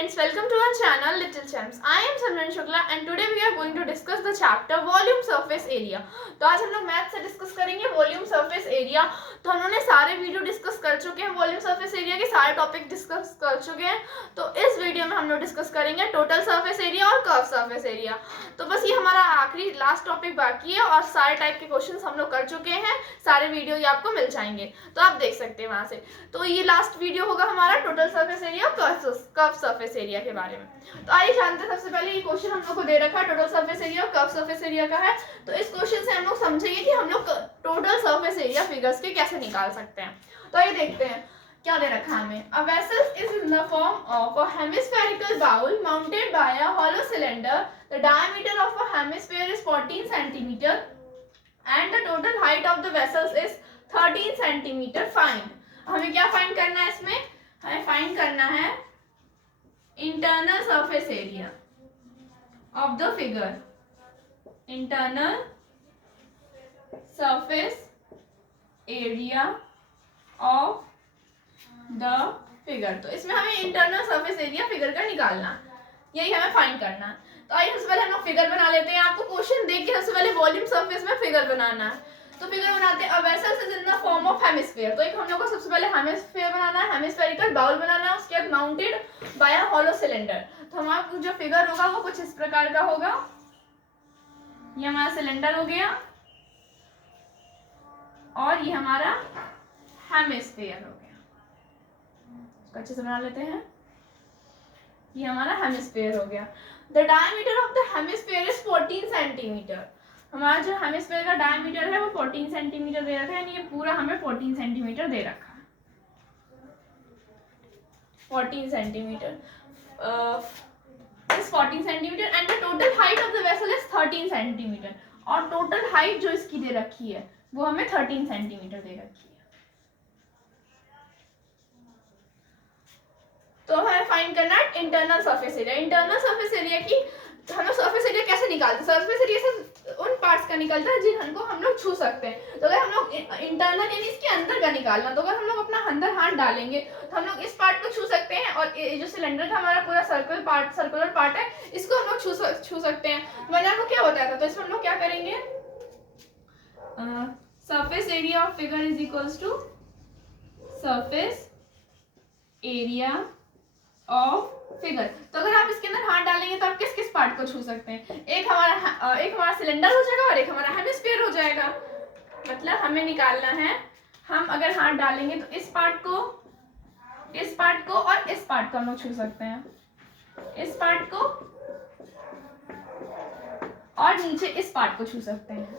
friends, welcome to our channel Little Champs. I am Simran Shukla and today we are going to discuss the chapter Volume Surface Area. तो आज हम लोग math से discuss करेंगे volume surface area. तो हम लोगों ने सारे वीडियो डिस्कस कर चुके हैं, वॉल्यूम सरफेस एरिया के सारे टॉपिक डिस्कस कर चुके हैं। तो इस वीडियो में हम लोग डिस्कस करेंगे टोटल सरफेस एरिया और कर्व सरफेस एरिया। तो बस ये हमारा आखिरी लास्ट टॉपिक बाकी है और सारे टाइप के क्वेश्चंस हम लोग कर चुके हैं। सारे वीडियो ये आपको मिल जाएंगे, तो आप देख सकते हैं वहां से। तो ये लास्ट वीडियो होगा हमारा टोटल सरफेस एरिया और कर्व सरफेस एरिया के बारे में। तो आइए जानते हैं। सबसे पहले ये क्वेश्चन हम लोग को दे रखा है टोटल सरफेस एरिया और कर्व सरफेस एरिया का है। तो इस क्वेश्चन से हम लोग समझेंगे कि हम लोग टोटल सरफेस एरिया फिगर्स के कैसे निकाल सकते हैं। तो आइए देखते हैं क्या दे रखा है हमें। A vessel is in the form of a hemispherical bowl mounted by a hollow cylinder. The diameter of a hemisphere is 14 centimeter and the total height of the vessels is 13 centimeter. Find. हमें क्या find करना है इसमें? हमें find करना है internal surface area of the figure. Internal surface area of the figure. तो इसमें हमें इंटरनल सरफेस एरिया फिगर का निकालना, यही हमें फाइंड करना। तो आइए सबसे पहले हम लोग फिगर बना लेते हैं। आपको क्वेश्चन देख के सबसे पहले वॉल्यूम सरफेस में फिगर बनाना है। तो फिगर बनाते हैं। A vessel is in the form of hemisphere. तो एक हम लोग को सबसे पहले हेमिस्फीयर बनाना है, हेमिस्फेरिकल बाउल बनाना है, उसके बाद mounted by a hollow cylinder. तो हमारा जो फिगर होगा वो कुछ इस प्रकार का होगा। ये हमारा सिलेंडर हो गया और ये हमारा हेमिस्फीयर हो गया। इसको अच्छे से बना लेते हैं। ये हमारा हेमिस्फीयर हो गया। The diameter of the hemisphere is 14 centimetre. हमारा जो हेमिस्फीयर का डायमीटर है वो 14 सेंटीमीटर दे रखा है, यानी ये पूरा हमें 14 सेंटीमीटर दे रखा है। 14 centimetre is 14 centimetre and the total height of the vessel is 13 centimetre. और टोटल हाइट जो इसकी दे रखी है वो हमें 13 सेंटीमीटर दे रखी है। तो हमें फाइंड करना है internal surface area. Internal surface area की हम लोग सरफेस एरिया कैसे निकालते हैं? सरफेस एरिया से उन पार्ट्स का निकलता है जिनको हम लोग छू सकते हैं। तो अगर हम लोग इंटरनल यानी इसके अंदर का निकालना, तो अगर हम लोग अपना अंदर हाथ डालेंगे तो हम लोग इस पार्ट को छू सकते हैं और जो सिलेंडर का हमारा पूरा सर्कुलर पार्ट है इसको हम लोग छू सकते हैं। मैंने आपको क्या बताया था? तो इसमें हम लोग क्या करेंगे? Surface area of figure is equals to surface area of figure. तो अगर आप इसके अंदर हाथ डालेंगे तो आप किस किस पार्ट को छू सकते हैं? एक हमारा सिलेंडर हो जाएगा और एक हमारा हेमिस्फीयर हो जाएगा। मतलब हमें निकालना है, हम अगर हाथ डालेंगे तो इस पार्ट को और इस पार्ट को हम लोग छू सकते हैं। इस पार्ट को और नीचे इस पार्ट को छू सकते हैं।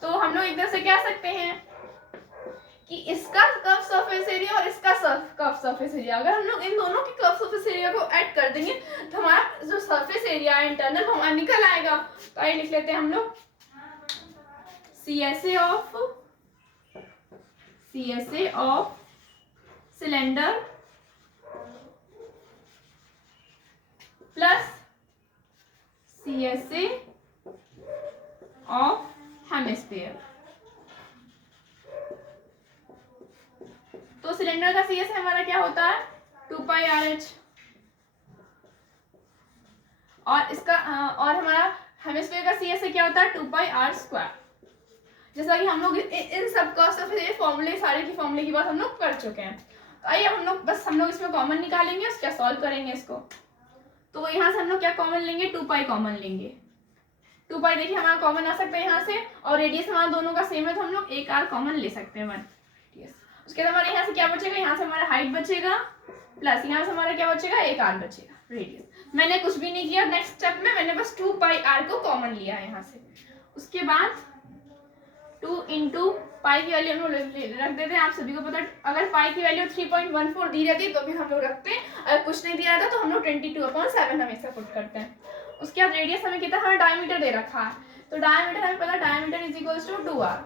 तो हम लोग एक तरह से कह सकते हैं कि इसका कर्व सरफेस एरिया और इसका कर्व सरफेस एरिया, अगर हम लोग इन दोनों के कर्व सरफेस एरिया को ऐड कर देंगे तो हमारा जो सरफेस एरिया है इंटरनल वो हमारा निकल आएगा। तो आइए लिख लेते हैं हम लोग CSA of cylinder plus CSA of hemisphere. तो सिलेंडर का CSA हमारा क्या होता है? 2πRH और इसका और हमारा हेमिस्फीयर का CSA क्या होता है? 2πr²। जैसा कि हम लोग इन सब का फॉर्मूले सारे की फॉर्मूले की बात हम लोग कर चुके हैं। तो आइए हम लोग इसमें कॉमन निकालेंगे, उसका सॉल्व करेंगे इसको। तो यहाँ से हम लोग क्या कॉमन लेंगे? 2π कॉमन लेंगे। 2π देखिए हमारा कॉमन आ सकता है यहाँ से, और रेडियस हमारा दोनों का सेम है तो हम लोग 1r कॉमन ले सकते हैं 1। उसके बाद हमारे यहाँ से क्या बचेगा? यहाँ से हमारा हाइट बचेगा प्लस यहाँ से हमारा क्या बचेगा? 1r बचेगा रेडियस। मैंने कुछ भी नहीं किया नेक्स्ट स्टेप में, मैंने बस 2πr को कॉमन लिया है यहाँ से। उसके बाद 2 × पाई की वैल्यू हम लोग रख देते हैं। आप सभी को पता है अगर पाई की वैल्यू 3.14 दी रहती है तो भी हम लोग रखते हैं, अगर कुछ नहीं दिया रहता तो हम लोग 22/7 हमेशा पुट करते हैं। उसके बाद रेडियस हमें कितना हमें डायमीटर दे रखा है, तो डायमीटर हमें पता है diameter is equals to 2r।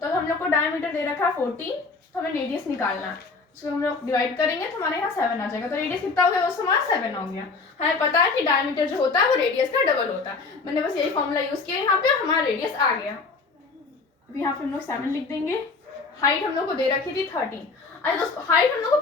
तो हम लोग को डायमीटर दे रखा है 14, तो हमें रेडियस निकालना है। उसको हम लोग डिवाइड करेंगे तो हमारे यहाँ 7 आ जाएगा। तो रेडियस कितना हो गया? उससे हमारा 7 हो गया। हमें पता है कि डायमीटर जो होता है वो रेडियस का डबल होता है। मैंने बस यही फॉर्मूला यूज किया यहाँ पे, हमारा रेडियस आ गया। अब यहाँ पे हम लोग 7 लिख देंगे। हाइट हम लोग को दे रखी थी 13। अच्छा दोस्तों, हाइट हम लोग को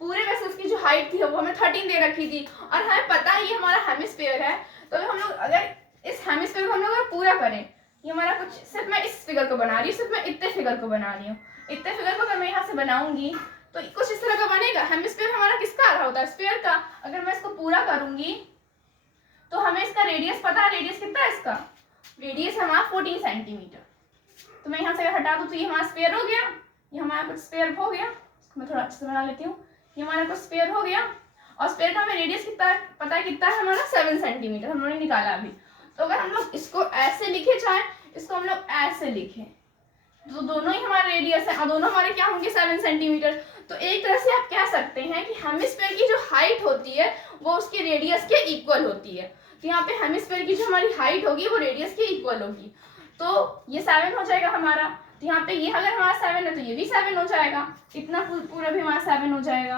पूरे वेसल्स की जो हाइट हाइट थी वो हमें 13 दे रखी थी और हमें पता है ये हमारा हेमिस्फीयर है। तो हम लोग अगर इस हेमिस्फीयर को हम लोग अगर पूरा करें, ये हमारा कुछ, सिर्फ मैं इस फिगर को बना रही हूँ, सिर्फ मैं इतने फिगर को बना रही हूँ, इतने फिगर को अगर मैं यहाँ से बनाऊंगी तो कुछ इस तरह का बनेगा। हेमिस्फीयर हमारा किसका आ रहा होता है, स्फीयर का। अगर मैं इसको पूरा करूंगी तो हमें इसका रेडियस पता है, रेडियस कितना है इसका, रेडियस हमारा 14 सेंटीमीटर। तो मैं यहाँ से अगर हटा दूँ तो ये हमारा स्फीयर हो गया, ये हमारा कुछ स्फीयर हो गया, इसको मैं थोड़ा अच्छे से बना लेती हूँ, ये हमारा कुछ स्फीयर हो गया और स्फीयर का हमें रेडियस कितना है पता है, कितना है हमारा 7 सेंटीमीटर हम लोगों ने निकाला अभी। तो अगर हम लोग इसको ऐसे लिखे, चाहे इसको हम लोग ऐसे लिखें, तो दोनों ही हमारे रेडियस है और दोनों हमारे क्या होंगे 7 सेंटीमीटर। तो एक तरह से आप कह सकते हैं कि हेमिस्फीयर की जो हाइट होती है वो उसके रेडियस के इक्वल होती है। तो यहाँ पे हेमिस्फीयर की जो हमारी हाइट होगी वो रेडियस के इक्वल होगी। तो ये 7 हो जाएगा हमारा। तो यहाँ पे ये अगर हमारा 7 है तो ये भी 7 हो जाएगा, इतना पूरा भी हमारा 7 हो जाएगा।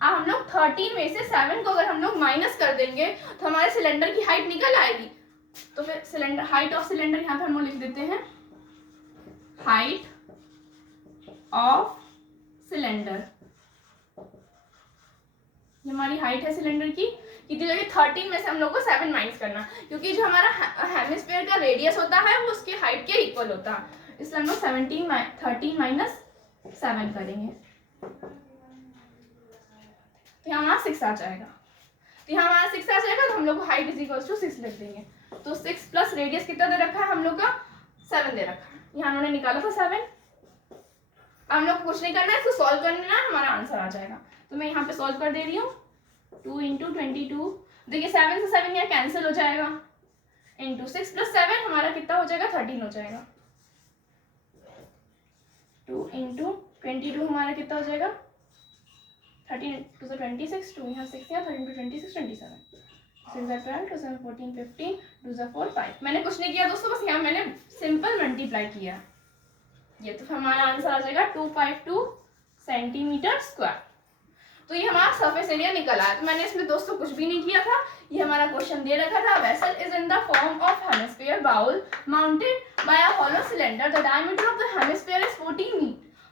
अब हम लोग 13 में से 7 को अगर हम लोग माइनस कर देंगे तो हमारे सिलेंडर की हाइट निकल आएगी। तो फिर सिलेंडर, हाइट ऑफ सिलेंडर यहाँ पे हम लोग लिख देते हैं, हाइट ऑफ सिलेंडर। ये हमारी हाइट है सिलेंडर की, कितनी लगे 13 में से हम लोग को 7 माइनस करना, क्योंकि जो हमारा हेमिस्फीयर का रेडियस होता है वो उसके हाइट के इक्वल होता है, इसलिए हम लोग 13 माइनस 7 करेंगे तो यहाँ हमारा 6 आ जाएगा। तो यहाँ हमारा 6 आ जाएगा तो हम लोग को हाइट इज इक्वल टू 6 लिख देंगे। तो 6 प्लस रेडियस कितना दे रखा है हम लोग का, 7 दे रखा है, यहाँ उन्होंने निकाला था 7। हम लोग को कुछ नहीं करना है, इसको सॉल्व करना है, हमारा आंसर आ जाएगा। तो मैं यहाँ पे सॉल्व कर दे रही हूँ, 2 × 22, देखिए 7 से 7 यहाँ कैंसिल हो जाएगा, इंटू 6 + 7 हमारा कितना हो जाएगा, 13 हो जाएगा। 2 × 22 हमारा कितना हो जाएगा, 13 × 2 = 26, 2 यहाँ 6 यहाँ, 13 × 26 27, 6 × 12, 2 7 14 15, 2 4 5। मैंने कुछ नहीं किया दोस्तों, बस यहाँ मैंने सिंपल मल्टीप्लाई किया, ये तो हमारा आंसर आ जाएगा 252 सेंटीमीटर स्क्वायर। तो ये हमारा सरफेस एरिया निकल आया। तो मैंने इसमें दोस्तों कुछ भी नहीं किया था, ये हमारा क्वेश्चन दे रखा था, vessel is in the form of hemisphere bowl mounted by a hollow cylinder, the diameter of the hemisphere is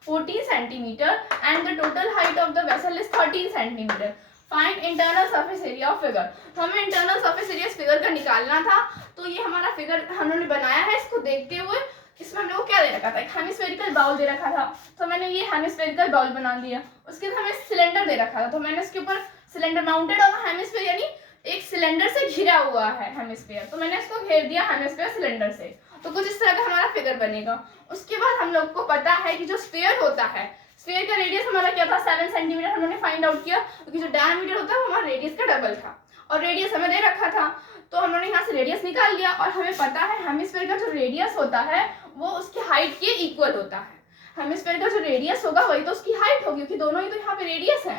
14 centimetre and the total height of the vessel is 13 centimetre. Find internal surface area of figure. तो हमें internal surface area इस figure का निकालना था। तो ये हमारा figure हमने बनाया है, इसको देखते हुए इसमें हम लोग को क्या दे रखा था, एक हेमिस्फेरिकल बाउल दे रखा था, तो मैंने ये हेमिस्फेरिकल बाउल बना दिया। उसके बाद हमें सिलेंडर दे रखा था, तो मैंने इसके ऊपर सिलेंडर माउंटेड ऑन हेमिस्फीयर, यानी एक सिलेंडर से घिरा हुआ है हेमिस्फीयर, तो मैंने इसको घेर दिया हेमिस्फीयर सिलेंडर से। तो कुछ इस तरह का हमारा फिगर बनेगा। उसके बाद हम लोग को पता है कि जो स्फीयर होता है, स्फीयर का रेडियस हमारा क्या था, 7 सेंटीमीटर हमने फाइंड आउट किया, क्योंकि जो डायमीटर होता है वो हमारा रेडियस का डबल था और रेडियस हमें दे रखा था। तो हम लोगों ने यहाँ से रेडियस निकाल लिया और हमें पता है हेमिस्फीयर का जो रेडियस होता है वो उसकी हाइट के इक्वल होता है। हेमिस्फीयर का जो रेडियस होगा वही तो उसकी हाइट होगी, क्योंकि दोनों ही तो यहाँ पे रेडियस है,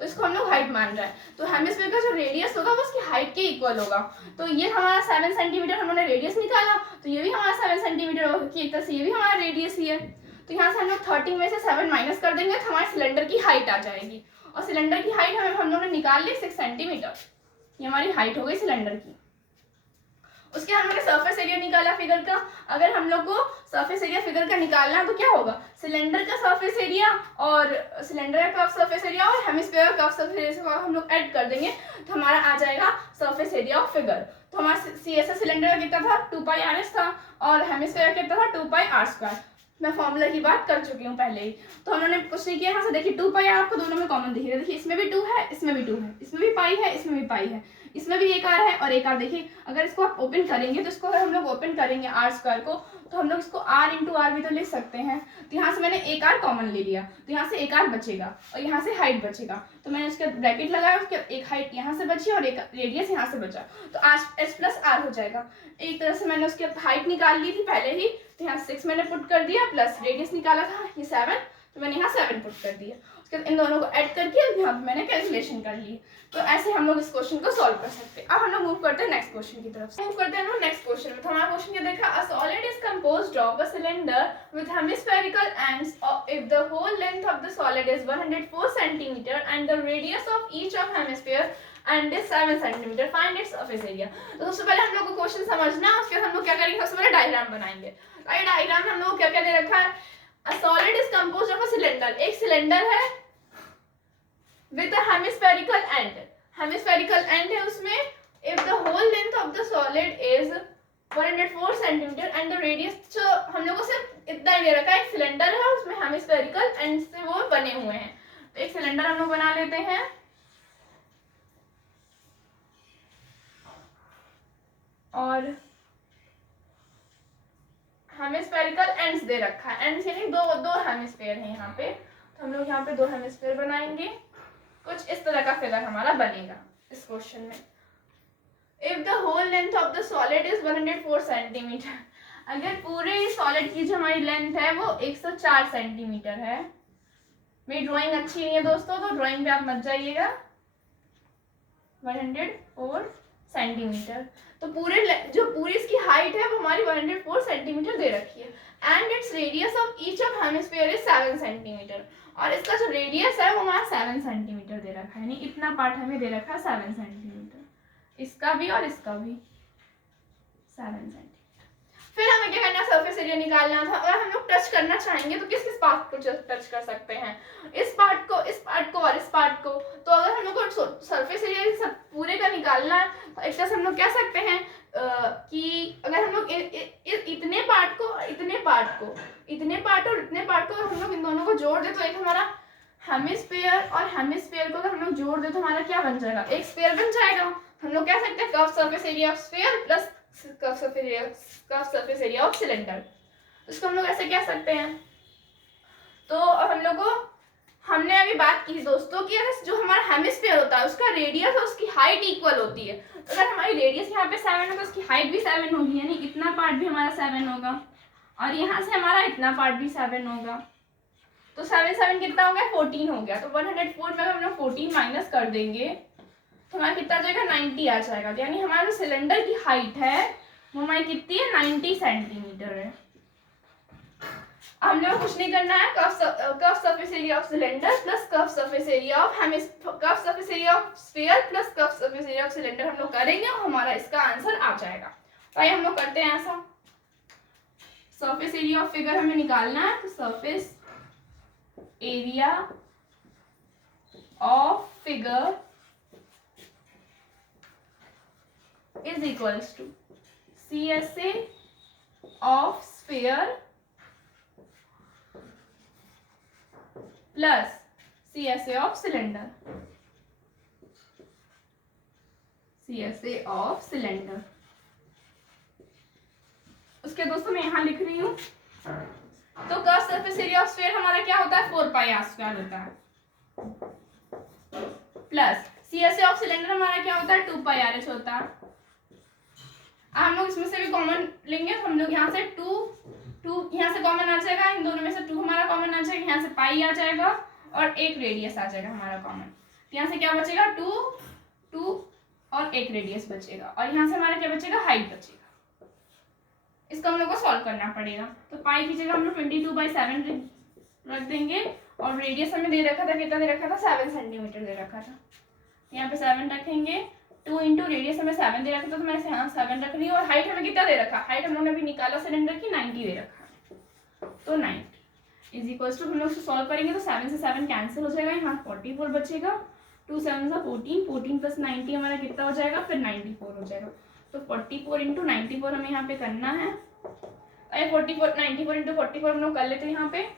तो इसको हम लोग हाइट मान रहे हैं। तो हेमिस्फीयर का जो रेडियस होगा वो उसकी हाइट के इक्वल होगा। तो ये हमारा 7 सेंटीमीटर हमने रेडियस निकाला, तो ये भी हमारा 7 सेंटीमीटर होगा, कि एक तरह से ये भी हमारा रेडियस ही है। तो यहाँ से हम लोग 13 में से 7 माइनस कर देंगे तो हमारे सिलेंडर की हाइट आ जाएगी, और सिलेंडर की हाइट हम लोगों ने निकाल ली 6 सेंटीमीटर, ये हमारी हाइट हो गई सिलेंडर की। उसके बाद हमने सरफेस एरिया निकाला फिगर का। अगर हम लोग को सरफेस एरिया फिगर का निकालना है तो क्या होगा, सिलेंडर का सरफेस एरिया और सिलेंडर का सरफेस एरिया और हेमिस्फीयर का सरफेस एरिया को हम लोग ऐड कर देंगे तो हमारा आ जाएगा सरफेस एरिया ऑफ फिगर। तो हमारा CSS सिलेंडर का कितना था, 2πrs था, और हेमिस्फीयर का कितना था, 2πr²। मैं फॉर्मूला की बात कर चुकी हूँ पहले ही, तो उन्होंने कुछ नहीं किया। यहाँ से देखिए 2πr आपको दोनों में कॉमन दिखेगा, देखिए इसमें भी 2 है, इसमें भी 2 है, इसमें भी पाई है, इसमें भी पाई है, इसमें भी एक आर है और एक आर। देखिए अगर इसको आप ओपन करेंगे तो इसको अगर हम लोग ओपन करेंगे r² को, तो हम लोग इसको r × r भी तो लिख सकते हैं। तो यहाँ से मैंने एक आर कॉमन ले लिया, तो यहाँ से एक आर बचेगा और यहाँ से हाइट बचेगा, तो मैंने उसके ब्रैकेट लगाया, उसके एक हाइट यहाँ से बची और एक रेडियस यहाँ से बचा, तो h + r हो जाएगा। एक तरह से मैंने उसकी हाइट निकाल ली थी पहले ही, तो यहाँ 6 मैंने पुट कर दिया, प्लस रेडियस निकाला था ये 7, तो मैंने यहाँ 7 पुट कर दिया। उसके बाद इन दोनों को ऐड करके यहाँ पे मैंने कैलकुलेशन कर ली। तो ऐसे हम लोग इस क्वेश्चन को सॉल्व कर सकते हैं। अब हम लोग मूव करते हैं नेक्स्ट क्वेश्चन की तरफ। मूव करते हैं नेक्स्ट क्वेश्चन में। तो हमारा क्वेश्चन क्या देखा, a solid is composed of a cylinder with hemispherical ends if the whole length of the solid is 104 centimetre and the radius of each of hemisphere end is 7 centimetre, find its surface area. तो सबसे पहले हम लोग को question समझना है, उसके बाद हम लोग क्या करेंगे, सबसे पहले डायग्राम बनाएंगे। तो डायग्राम में हम लोग क्या क्या दे रखा है, a solid is composed of a cylinder, एक सिलेंडर है हेमिस्फेरिकल एंड है उसमें, if the whole length of the solid is 104 centimetre and the radius, हम लोगों को सिर्फ इतना ही दे रखा है, एक सिलेंडर है उसमें हेमिस्फेरिकल एंड से वो बने हुए हैं, तो एक सिलेंडर हम लोग बना लेते हैं और हेमिस्फेरिकल एंड्स दे रखा है, एंड्स यानी दो हेमिस्फेयर हैं यहाँ पे, तो हम लोग यहाँ पे 2 हेमिस्फेयर बनाएंगे, कुछ इस तरह का फिगर हमारा बनेगा इस क्वेश्चन में। If the whole length of the solid is 104 centimetre, अगर पूरे सॉलिड की जो हमारी लेंथ है वो 104 सेंटीमीटर है। मेरी ड्राइंग अच्छी नहीं है दोस्तों, तो ड्राइंग पे आप मत जाइएगा। 104 सेंटीमीटर, तो पूरी इसकी हाइट है वो हमारी 104 सेंटीमीटर दे रखी है, and its radius of each of hemisphere is 7 centimetre, और इसका जो रेडियस है वो हमारा 7 सेंटीमीटर दे रखा है, यानी इतना पार्ट हमें दे रखा है 7 सेंटीमीटर, इसका भी और इसका भी 7 सेंटीमीटर। फिर हमें क्या करना है, सरफेस एरिया निकालना था, और हम लोग टच करना चाहेंगे तो किस किस पार्ट को टच कर सकते हैं, इस पार्ट को और इस पार्ट को। तो अगर हम लोग को सरफेस एरिया सब पूरे का निकालना है तो एक तरह से हम लोग कह सकते हैं कि अगर हम लोग इतने पार्ट और इतने पार्ट को हम लोग इन दोनों को जोड़ दे तो एक हमारा हेमिस्फीयर और हेमिस्फीयर को अगर हम लोग जोड़ दे तो हमारा क्या बन जाएगा, एक स्फीयर बन जाएगा। हम लोग कह सकते हैं curve surface area of sphere plus curve surface area of cylinder, इसको हम लोग ऐसे कह सकते हैं। तो अब हम लोग को हमने अभी बात की दोस्तों कि अगर जो हमारा हेमिस्फीयर होता है उसका रेडियस और उसकी हाइट इक्वल होती है, तो अगर हमारी रेडियस यहाँ पे 7 है तो उसकी हाइट भी 7 होगी, यानी इतना पार्ट भी हमारा 7 होगा और यहाँ से हमारा इतना पार्ट भी 7 होगा, तो 7 कितना हो गया, 14 हो गया। तो 104 में हम लोग 14 माइनस कर देंगे तो हमारा कितना आ जाएगा, 90 आ जाएगा। तो यानी हमारा जो सिलेंडर की हाइट है वो हमारी कितनी है, 90 सेंटीमीटर है। हम लोग कुछ नहीं करना है, curve surface area of cylinder plus curve surface area of sphere plus curve surface area of cylinder हम लोग करेंगे और हमारा इसका आंसर आ जाएगा। तो आइए हम लोग करते हैं ऐसा। सरफेस एरिया ऑफ फिगर हमें निकालना है, तो surface area of figure is equals to CSA of sphere plus CSA of cylinder, CSA of cylinder। उसके दोस्तों मैं यहाँ लिख रही हूँ, तो curve surface area of sphere हमारा क्या होता है, 4πr² होता है, प्लस CSA ऑफ सिलेंडर हमारा क्या होता है, 2πRH होता है। हम लोग इसमें से भी कॉमन लेंगे, तो हम लोग यहाँ से 2 यहाँ से कॉमन आ जाएगा, इन दोनों में से 2 हमारा कॉमन आ जाएगा, यहाँ से पाई आ जाएगा और एक रेडियस आ जाएगा हमारा कॉमन। यहाँ से क्या बचेगा, 2 और एक रेडियस बचेगा, और यहाँ से हमारा क्या बचेगा, हाइट बचेगा। इसको हम लोग को सॉल्व करना पड़ेगा। तो पाई की जगह हम लोग 22/7 रख देंगे, और रेडियस हमें दे रखा था, कितना दे रखा था, 7 सेंटीमीटर दे रखा था। यहाँ पे 7 रखेंगे, 2 इंटू रेडियस हमें 7 दे रखा था, तो मैं यहाँ 7 रख रही हूँ, और हाइट हमें कितना दे रखा, हाइट हम लोगों ने अभी निकाला सिलेंडर की, 90 दे रखा है। तो 90 इज इक्वल टू, हम लोग सॉल्व करेंगे तो 7 से 7 कैंसिल हो जाएगा, यहाँ 44 बचेगा, 2 7 14 प्लस 90 हमारा कितना हो जाएगा, फिर 94 हो जाएगा। तो 44 इंटू 94 हमें यहाँ पे करना है। अरे 94 इंटू 44 हम लोग कर लेते हैं यहाँ पे,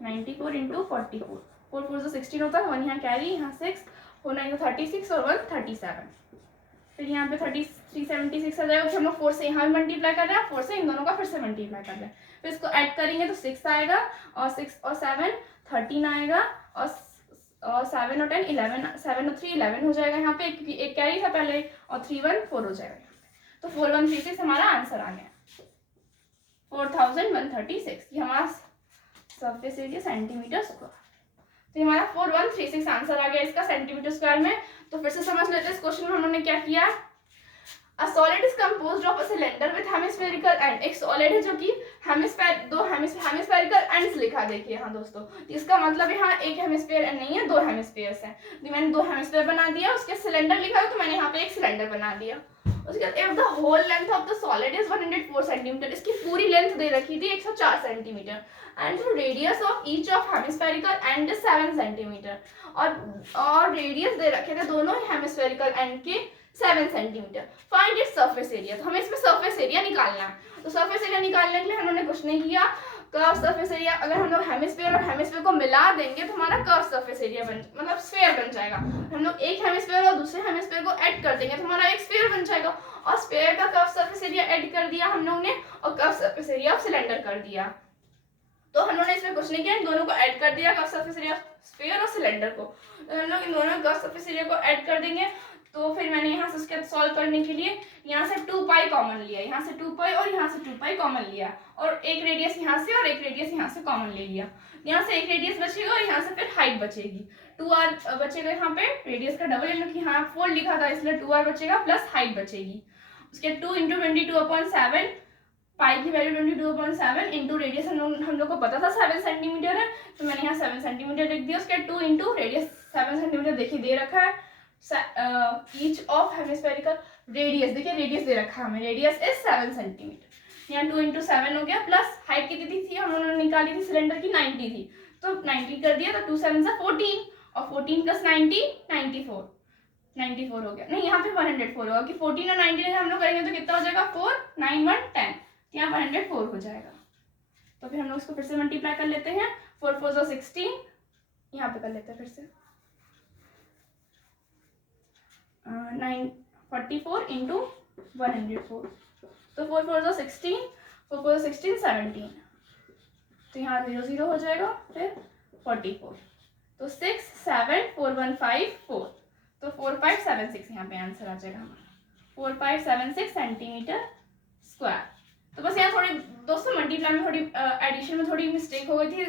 94 इंटू 44, 4 4 16 होता है, 1 यहाँ कैरी, यहाँ 6, 4 9 36 और 1 37, फिर यहाँ पे 376 आ जाएगा। फिर हम लोग 4 से यहाँ मल्टीप्लाई कर रहे हैं, 4 से इन दोनों का फिर से मल्टीप्लाई कर रहे हैं, फिर इसको ऐड करेंगे तो 6 आएगा, और 6 और 7 13 आएगा, और 7 और 10 11, 7 और 3 11 हो जाएगा यहाँ पे, क्योंकि एक कैरी था पहले, और 3 1 4 हो जाएगा यहाँ पे। तो 4136 हमारा आंसर आ गया, 4136। ये हमारा सरफेस एरिया सेंटीमीटर स्क्वायर। तो हमारा 4136 आंसर आ गया इसका सेंटीमीटर स्क्वायर में। तो फिर से समझ लेते हैं इस क्वेश्चन में हम लोगों ने क्या किया। अ solid is composed of a cylinder with hemispherical and. एक सॉलिड है जो कि दो हेमिस्फेरिकल एंड्स लिखा, देखिए यहाँ दोस्तों, इसका मतलब यहाँ एक हेमिस्फेयर एंड नहीं है, 2 हेमिस्फेयर्स हैं। मैंने 2 हेमिस्फेयर बना दिया, उसके सिलेंडर लिखा है तो मैंने यहाँ पे एक सिलेंडर बना दिया। उसके बाद if the whole length of the solid is 104 centimetre, इसकी पूरी लेंथ दे रखी थी 104 centimetre, and the radius of each of hemispherical end 7 centimetre, और रेडियस दे रखे थे दोनों हेमिस्फेरिकल एंड के 7 centimetre. Find its surface area, तो हमें इसमें सरफेस एरिया निकालना है। तो सरफेस एरिया निकालने के लिए हमने कुछ नहीं किया, कर्व सरफेस एरिया, अगर हम लोग हेमिस्फीयर और हेमिस्फीयर को मिला देंगे तो हमारा कर्व सरफेस एरिया मतलब स्फीयर बन जाएगा। हम लोग एक हेमिस्फीयर और दूसरे हेमिस्फीयर को ऐड कर देंगे तो हमारा एक स्फीयर बन जाएगा, और स्फीयर का कर्व सरफेस एरिया ऐड कर दिया हम लोग ने, और curve surface area of cylinder कर दिया। तो हम लोगों ने इसमें कुछ नहीं किया, इन दोनों को ऐड कर दिया, कर्व सरफेस एरिया स्फीयर और सिलेंडर को। तो हम लोग इन दोनों कर्व सरफेस एरिया को ऐड कर देंगे। तो फिर मैंने यहाँ से उसके सॉल्व करने के लिए यहाँ से 2 पाई कॉमन लिया, यहाँ से 2 पाई और यहाँ से 2 पाई कॉमन लिया, और एक रेडियस यहाँ से और एक रेडियस यहाँ से कॉमन ले लिया। यहाँ से एक रेडियस बचेगा और यहाँ से फिर हाइट बचेगी, 2r बचेगा यहाँ पे, रेडियस का डबल, इन यहाँ 4 लिखा था इसलिए 2r बचेगा प्लस हाइट बचेगी। उसके 2 × 22/7, पाई की वैल्यू 22/7 इंटू रेडियस हम लोग को पता था 7 सेंटीमीटर है, तो मैंने यहाँ 7 सेंटीमीटर लिख दिया। उसके 2 इंटू रेडियस 7 सेंटीमीटर देखिए दे रखा है, ईच ऑफ हेमिस्फेरिकल रेडियस, देखिए रेडियस दे रखा है हमें, रेडियस इज 7 सेंटीमीटर। यहाँ 2 × 7 हो गया, प्लस हाइट कितनी थी हम लोगों ने निकाली थी सिलेंडर की 90 थी, तो 90 कर दिया, तो 2 7 से 14, और 14 + 90 94 हो गया। नहीं, यहाँ पे 104 होगा कि 14 और 90 हम लोग करेंगे तो कितना हो जाएगा, 4 9 1 10, यहाँ 104 हो जाएगा। तो फिर हम लोग इसको फिर से मल्टीप्लाई कर लेते हैं, 4 4 16, यहाँ पे कर लेते हैं फिर से 944 इंटू 104, तो 4 4 16, 4 4 16 17, तो यहाँ 0 0 हो जाएगा, फिर 44, तो 6 7 4 1 5 4, तो 4576 यहाँ पे आंसर आ जाएगा हमारा, 4576 सेंटीमीटर स्क्वायर। तो बस यहाँ थोड़ी दोस्तों मल्टीप्लाई में थोड़ी एडिशन में थोड़ी मिस्टेक हो गई थी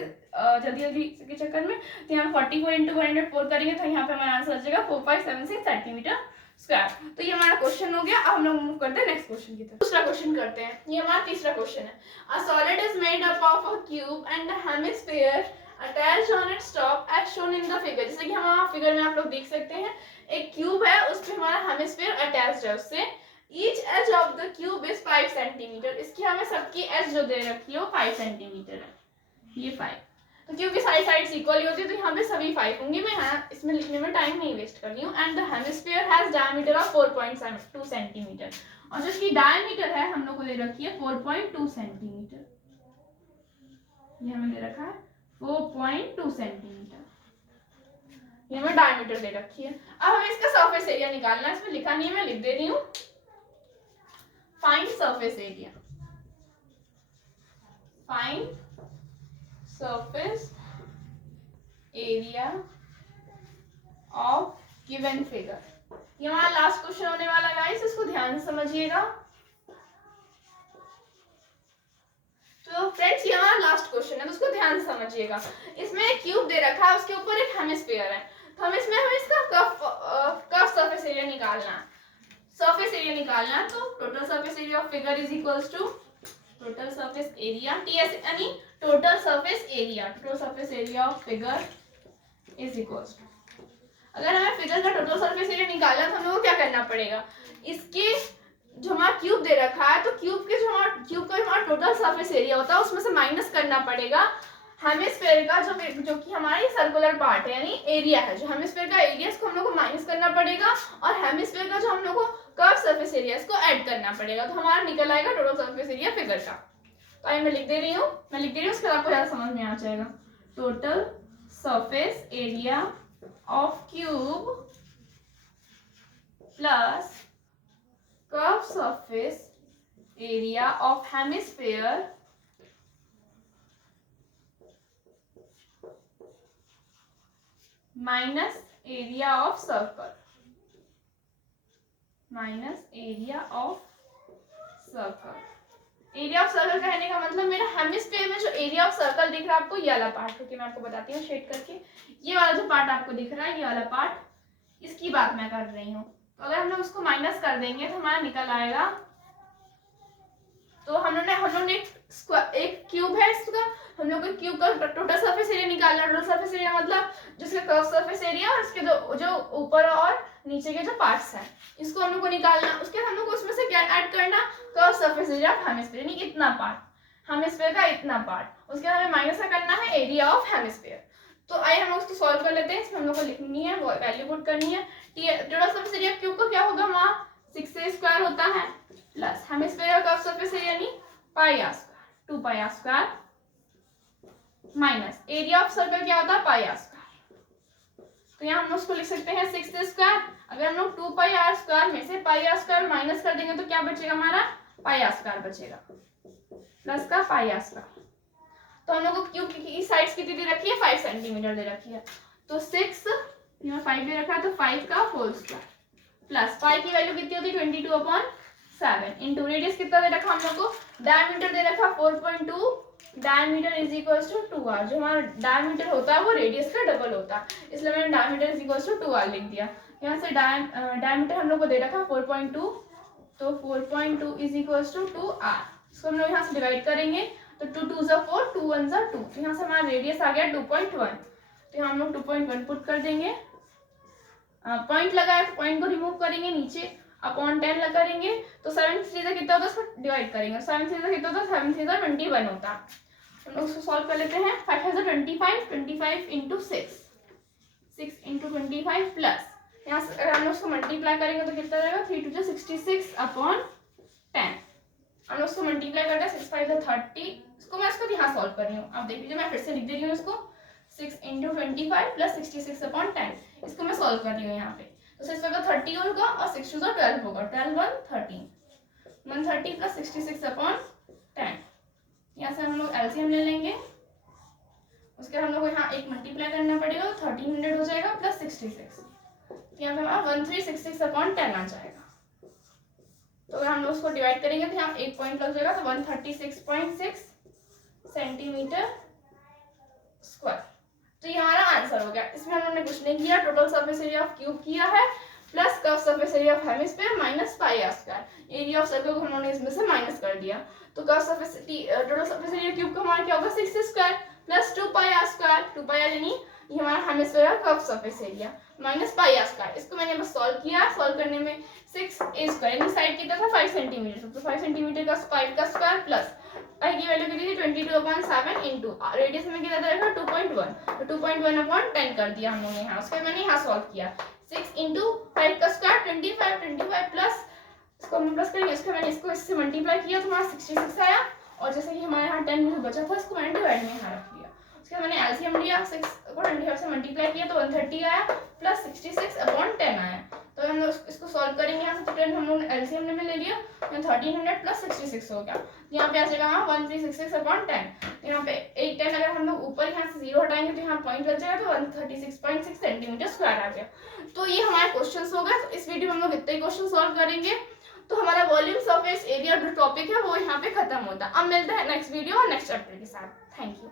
जल्दी जल्दी के चक्कर में, तो यहाँ 44 इंटू 104 करेंगे तो यहाँ पे हमारा आंसर आ जाएगा 4576 सेंटीमीटर स्क्वायर। तो ये हमारा क्वेश्चन हो गया। अब हम लोग मूव करते हैं नेक्स्ट क्वेश्चन की तरफ। दूसरा क्वेश्चन करते हैं, ये हमारा तीसरा क्वेश्चन है। A solid is made up of a cube and a hemisphere attached on its top as shown in the figure. जैसे कि हमारा फिगर में आप लोग देख सकते हैं, एक क्यूब है, उस पे हमारा हेमिस्फीयर अटैच्ड है उससे। Each edge of the cube is 5 centimetre. इसकी हमें सबकी एज जो दे रखी है वो 5 सेंटीमीटर है, ये 5। तो क्योंकि सारी साइड्स इक्वली होती है तो यहाँ पे सभी 5 होंगी। मैं यहाँ इसमें लिखने में टाइम नहीं वेस्ट कर रही हूँ। And the hemisphere has diameter of 4.2 centimetre, और जो इसकी डायमीटर है हम लोग को दे रखी है 4.2 सेंटीमीटर। ये हमें दे रखा है 4.2 सेंटीमीटर, ये हमें डायमीटर दे रखी है। अब हमें इसका सरफेस एरिया निकालना है। इसमें लिखा नहीं है, मैं लिख दे रही हूँ। Find surface area, find surface area of given figure. ये हमारा लास्ट क्वेश्चन होने वाला गाइस, इसको ध्यान से समझिएगा। तो फ्रेंड्स ये हमारा लास्ट क्वेश्चन है, तो उसको ध्यान से समझिएगा। इसमें एक क्यूब दे रखा है, उसके ऊपर एक हेमिस्फीयर है, तो हमें इसका कर्व सरफेस एरिया निकालना है। सरफेस एरिया निकालना है तो total surface area of figure is equals to total surface area, TS यानी total surface area, total surface area of figure is equals to. अगर हमें फिगर का टोटल सरफेस एरिया निकालना है तो हम लोगों को क्या करना पड़ेगा, इसके जो हमारा क्यूब दे रखा है तो क्यूब का जो हमारा टोटल सरफेस एरिया होता है उसमें से माइनस करना पड़ेगा हेमिस्फीयर का जो कि हमारी सर्कुलर पार्ट है, यानी एरिया है। जो हेमिस्फीयर का एरिया इसको हम लोग को माइनस करना पड़ेगा, और हेमिस्फीयर का जो हम लोग को कर्व सरफेस एरिया इसको ऐड करना पड़ेगा, तो हमारा निकल आएगा टोटल सरफेस एरिया फिगर का। तो आई मैं लिख दे रही हूँ, उसके बाद आपको ज़्यादा समझ में आ जाएगा। Total surface area of cube plus curve surface area of hemisphere minus area of circle, minus area of circle. Area of circle कहने का मतलब मेरा हेमिस्फीयर में जो एरिया ऑफ सर्कल दिख रहा है आपको, ये वाला पार्ट, क्योंकि मैं आपको बताती हूँ शेड करके, ये वाला जो पार्ट आपको दिख रहा है, ये वाला पार्ट, इसकी बात मैं कर रही हूँ। तो अगर हम लोग उसको माइनस कर देंगे तो हमारा निकल आएगा, तो हम लोगों ने एक क्यूब है इसका, हम लोग को क्यूब का टोटल सरफेस एरिया निकालना है। टोटल सरफेस एरिया मतलब जिसका कर्व सरफेस एरिया और इसके जो ऊपर और नीचे के जो पार्ट्स हैं इसको हम लोग को निकालना। उसके बाद हम लोग को उसमें से क्या ऐड करना, curve surface area of hemisphere, यानी इतना पार्ट, हेमिस्फीयर का इतना पार्ट। उसके बाद हमें माइनस का करना है एरिया ऑफ हेमिस्फीयर। तो आइए हम उसको सॉल्व कर लेते हैं। इसमें हम लोग को लिखनी है, वैल्यू पुट करनी है। टोटल सरफेस एरिया क्यूब का क्या होगा, वहाँ 6a स्क्वायर होता है प्लस हेमिस्फीयर का कर्व सरफेस एरिया यानी pi are square, 2 pi are square minus area of circle क्या होता है, पाई आर स्क्वायर। तो यहाँ हम उसको लिख सकते हैं 6a स्क्वायर। अगर हम लोग 2 पाई आर स्क्वायर में से पाई आर स्क्वायर माइनस कर देंगे तो क्या बचेगा, हमारा पाई आर स्क्वायर बचेगा प्लस का पाई आर स्क्वायर। तो हम लोग को क्यूब की साइड्स कितनी दे रखी है, 5 सेंटीमीटर दे रखी है। तो 6 यहाँ 5 दे रखा है तो 5 का होल स्क्वायर प्लस पाई की वैल्यू कितनी होती है 22/7 इंटू रेडियस कितना दे रखा हम लोग को, डायमीटर दे रखा 4.2, diameter is equals to 2r। जो हमारा डायमीटर होता है वो रेडियस का डबल होता है, इसलिए मैंने diameter is equals to 2r लिख दिया। यहाँ से डायमीटर हम लोग को दे रखा 4.2, तो 4.2 इज इक्वल्स टू 2r। इसको हम लोग यहाँ से डिवाइड करेंगे तो 2 2 ज़ा 4, 2 1 ज़ा 2। तो यहाँ से हमारा रेडियस आ गया 2.1। तो यहाँ हम लोग 2.1 पुट कर देंगे। पॉइंट लगाया तो पॉइंट को रिमूव करेंगे, नीचे अपॉन 10 लगा करेंगे तो 7 3 ज़ा कितना होता है, उसको डिवाइड करेंगे। 7 3 ज़ा कितना होता है, 7 3 ज़ा 21 होता है। हम लोग उसको सॉल्व कर लेते हैं। 5 5 ज़ा 25, 25 इंटू 6, 6 इंटू 25 प्लस यहाँ से अगर हम लोग उसको मल्टीप्लाई करेंगे तो कितना रहेगा, 3 2 ज़ा 66 अपॉन 10। हम लोग उसको मल्टीप्लाई करते हैं, 6 5 ज़ा 30। इसको मैं इसको यहाँ सॉल्व कर रही हूँ, आप देख लीजिए, मैं फिर से लिख दे रही हूँ इसको। 6 इंटू 25 प्लस 66 अपॉन 10, इसको मैं सॉल्व कर रही हूँ यहाँ पे। तो 6 का 30 होगा और 6 2 12 होगा, 12 1 13, 130 प्लस 66 अपॉन 10। यहाँ से हम लोग एलसीएम ले लेंगे। उसके बाद हम लोग को यहाँ एक मल्टीप्लाई करना पड़ेगा तो 1300 हो जाएगा प्लस 66, यहाँ पे हमारा 1366 अपॉन 10 आ जाएगा। तो अगर हम लोग उसको डिवाइड करेंगे तो यहाँ एक पॉइंट लग जाएगा, तो 136.6 सेंटीमीटर स्क्वायर। तो ये हमारा आंसर हो गया। इसमें हम लोगों ने कुछ नहीं किया, total surface area of cube किया है plus curve surface area of hemisphere minus pi are square. Area of circle को हम लोगों ने इसमें से माइनस कर दिया। तो curve surface total surface area cube का हमारा क्या होगा, 6 square plus 2 pi are square, 2 pi r यानी ये हमारा हेमिस्फीयर का curve surface area minus pi are square. इसको मैंने बस सॉल्व किया। सॉल्व करने में 6a स्क्वायर यानी साइड कितना था 5 सेंटीमीटर, तो 5 सेंटीमीटर का 5 का स्क्वायर प्लस पाई की वैल्यू कितनी थी 22/7 इंटू रेडियस में कितना दे रखा 2.1, तो 2.1 अपॉन 10 कर दिया हम लोगों ने यहाँ। उसके मैंने यहाँ सॉल्व किया। 6 इंटू 5 का स्क्वायर 25 प्लस इसको हम प्लस करेंगे, इसको मैंने इसको इससे मल्टीप्लाई किया तो हमारा 66 आया। और जैसे कि हमारे यहाँ 10 बचा था इसको मैंने डिवाइड में यहाँ रख दिया। उसके बाद मैंने एलसीएम लिया, 6 को 25 से मल्टीप्लाई किया तो 130 आया प्लस 66 अपॉन 10 आया। तो हम लोग इसको सॉल्व करेंगे यहाँ से, तो 10 हम लोग एलसीएम में ले लिया, 1300 प्लस 66 हो गया। यहाँ पे आ जाएगा 1366 अपॉन 10। यहाँ पे 8 10 अगर हम लोग ऊपर यहाँ से 0 हटाएंगे तो यहाँ पॉइंट लग जाएगा, तो 136.6 सेंटीमीटर स्क्वायर आ गया। तो ये हमारे क्वेश्चन हो गए। तो इस वीडियो में हम लोग इतने ही क्वेश्चन सॉल्व करेंगे। तो हमारा वॉल्यूम सरफेस एरिया जो टॉपिक है वो यहाँ पे खत्म होता है। अब मिलते हैं नेक्स्ट वीडियो और नेक्स्ट चैप्टर के साथ। Thank you.